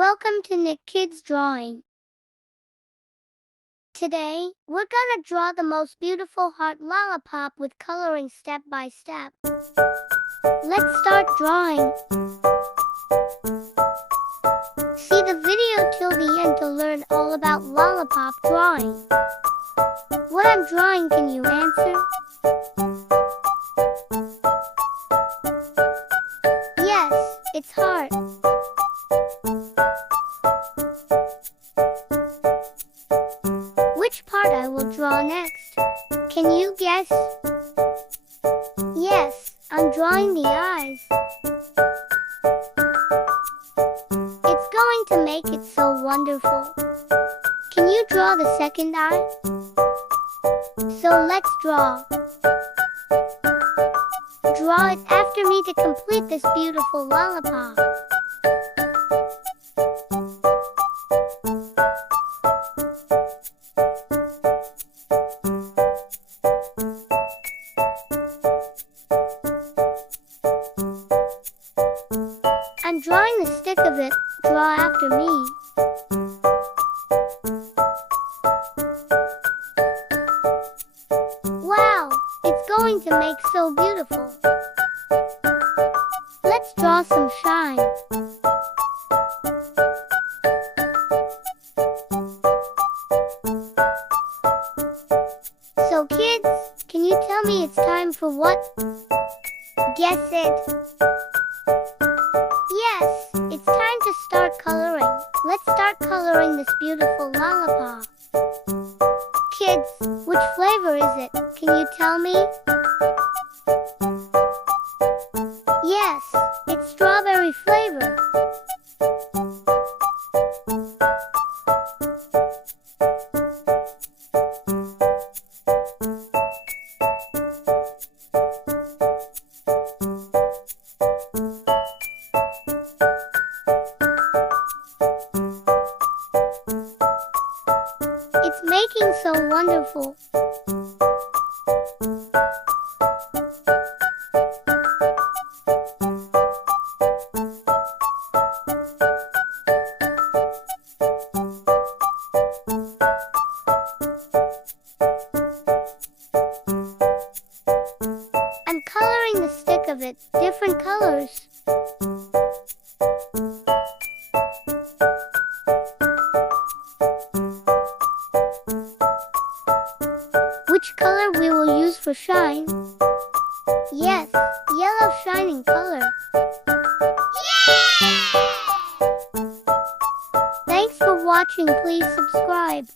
Welcome to Nick Kids Drawing. Today, we're gonna draw the most beautiful heart lollipop with coloring step by step. Let's start drawing. See the video till the end to learn all about lollipop drawing. What I'm drawing, can you answer? Yes, it's heart. Which part I will draw next? Can you guess? Yes, I'm drawing the eyes. It's going to make it so wonderful. Can you draw the second eye? So let's draw. Draw it after me to complete this beautiful lollipop. I'm drawing the stick of it. Draw after me. Wow, it's going to make so beautiful. Let's draw some shine. So kids, can you tell me it's time for what? Guess it. Yes, it's time to start coloring. Let's start coloring this beautiful lollipop. Kids, which flavor is it? Can you tell me? Yes, it's strawberry flavor. It's making so wonderful. I'm coloring the stick of it, different colors. Which color we will use for shine? Yes, yellow shining color. Yay! Thanks for watching. Please subscribe.